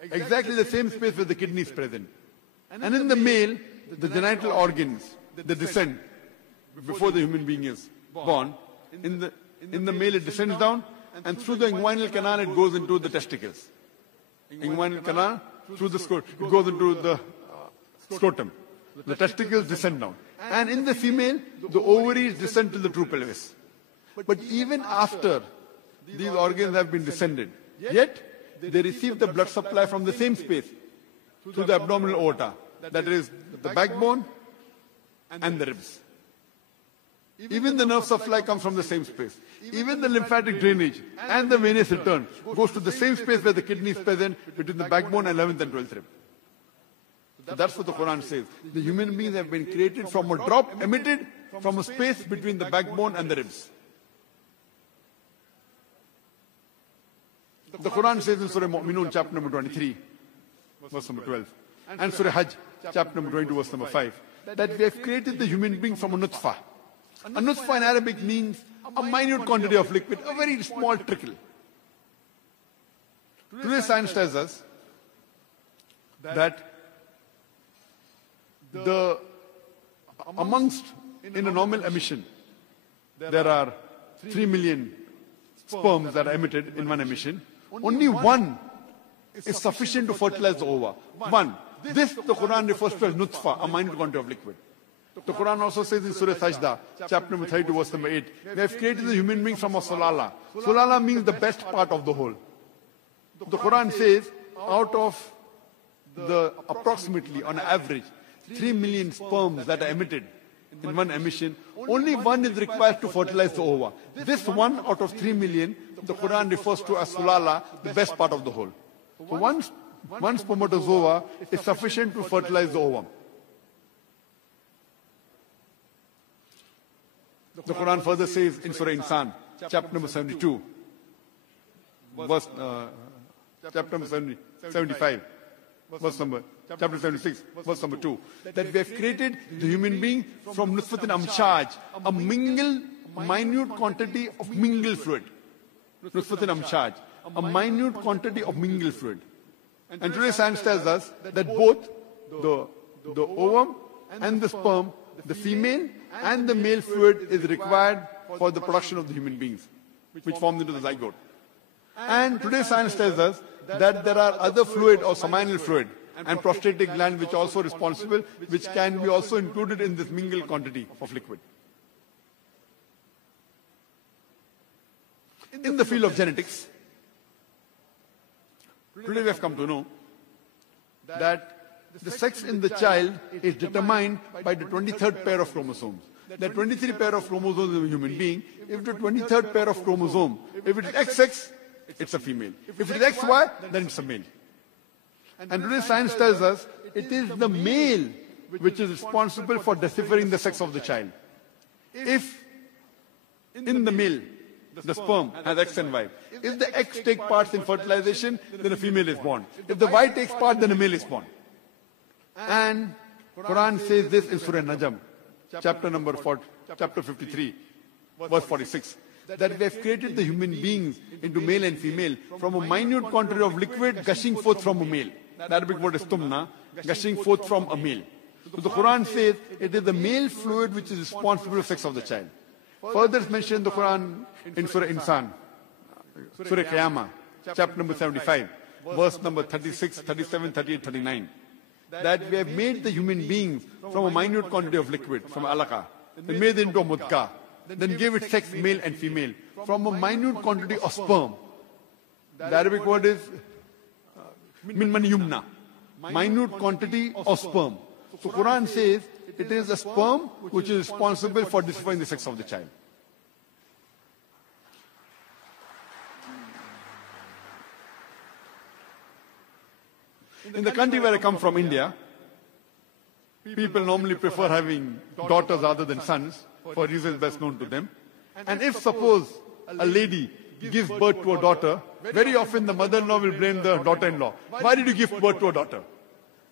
Exactly the same space where the kidney is present. And in the male, the genital organs, they descend before the human being is born. In the male, it descends down, and through the inguinal canal, it goes into the testicles. Inguinal canal, through the scrotum, it goes into the scrotum. The testicles descend down. And in the female, the ovaries descend to the true pelvis. But even after these organs have been descended, yet they receive the blood supply from the same space through the abdominal aorta, that is the backbone and the ribs. Even the nerve supply comes from the same space. Even the lymphatic drainage and the venous return goes to the same space where the kidney is present between the backbone and 11th and 12th rib. So that's what the Quran says. The human beings have been created from a drop emitted from a space between the backbone and the ribs. The Quran says in Surah Mu'minun, chapter number 23, verse number 12, and Surah Hajj, chapter number 22, verse number 5, that we have created the human being from a nutfa. A nutfa in Arabic means a minute quantity of liquid, a very small trickle. Today science tells us that in a normal emission, there are 3 million sperms that are emitted in one emission. Only one is sufficient to fertilize the ova. One. This the Quran refers to as nutfa, a minute quantity of liquid. The Quran also says in Surah Sajda, chapter number 32, verse number 8, we have created the human being from a sulala. Sulala means the best part of the whole. The Quran says, out of the approximately, on average, 3 million sperms that are emitted in one emission, only one is required to fertilize the ova. This one out of 3 million, the Quran refers to as sulala, the best part of the whole. So one spermatozoa is sufficient to fertilize the ovum. The Quran further says in Surah Insan, chapter number 72, chapter number 75, verse number chapter 76, verse number 2, that we have created the human being from nutfatin amshaj, a minute quantity of mingled fluid. Nutfatin amshaj, a minute quantity of mingled fluid. And today science tells us that both the ovum and the sperm, the female and the male fluid is required for the production of the human beings, which forms into the zygote. And today science tells us that there are other fluid or seminal fluid and prostatic gland which are also responsible, which can be also included in this mingled quantity of liquid. In the field of genetics, today we have come to know that the sex in the child is determined by the 23rd pair of chromosomes. There are 23 pair of chromosomes in a human being. If the 23rd pair of chromosome, if it is XX, it's a female. If it is XY, then it's a male. And today science tells us it is the male which is responsible for deciphering the sex of the child. If in the male, the sperm has X and Y. If the X take part in fertilization, then a female is born. If the Y takes part, then a male is born. And Quran says this in Surah Najm, chapter 53, verse 46, that we have created the human beings into male and female from a minute quantity of liquid gushing forth from a male. The Arabic word is tumna, gushing forth from a male. So the Quran says it is the male fluid which is responsible for the sex of the child. Further is mentioned in the Quran in Surah Insan, Surah Qiyamah, chapter number 75, verse number 36, 37, 38, 39. That we have made the human beings from a minute quantity of liquid, from alaqa, then made it into a mudga, then gave it sex, male and female, from a minute quantity of sperm. The Arabic word is min man yumna, minute quantity of sperm. So Quran says it is the sperm which is responsible for deciphering the sex of the child. In the country where I come from, India, people normally prefer having daughters rather than sons for reasons best known to them. And if suppose a lady gives birth to a daughter, very often the mother-in-law will blame the daughter-in-law. Why did you give birth to a daughter?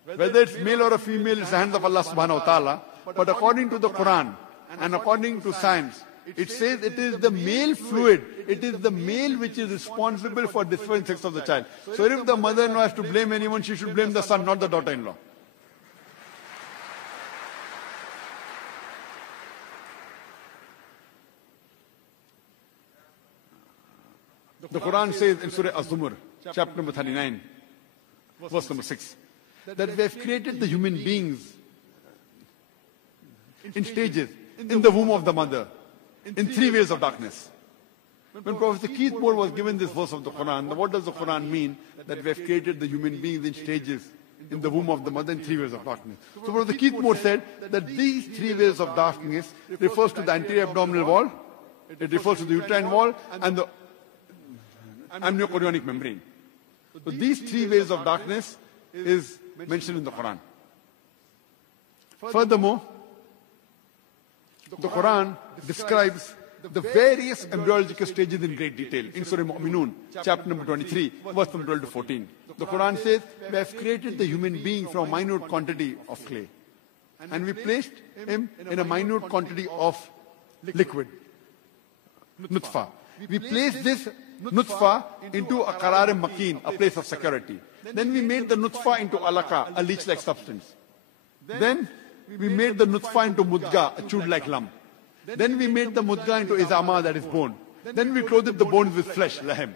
Whether it's male or a female, it's the hands of Allah subhanahu wa ta'ala. But according to the Quran and according to science, it says it is the male fluid, it is the male which is responsible for different sex of the child. So if the mother-in-law has to blame anyone, she should blame the son, not the daughter-in-law. The Quran says in Surah Az-Zumar, chapter number 39, verse number 6, that we have created the human beings in stages, in the womb of the mother, in 3 ways of darkness. When Prophet Keith Moore was given this verse of the Quran, what does the Quran mean? That we have created the human beings in stages, in the womb of the mother, in 3 ways of darkness. So Prophet Keith Moore said that these 3 ways of darkness refers to the anterior abdominal wall, it refers to the uterine wall, and the amniochorionic membrane. So these 3 ways of darkness is mentioned in the Quran. Furthermore, the Quran describes the various embryological stages in great detail. In Surah Mu'minun, chapter number 23, verse number 12 to 14. The Quran says, we have created the human being from a minute quantity of clay. And we placed him in a minute quantity of liquid, nutfa. We placed this nutfa into a qarar makin, a place of security. Then we made the nutfa into alaqa, a leech-like substance. Then we made the nutfa into mudga, a chewed-like lump. Then we made the mudga into izama, that is bone. Then we clothed the bones with flesh, lahem.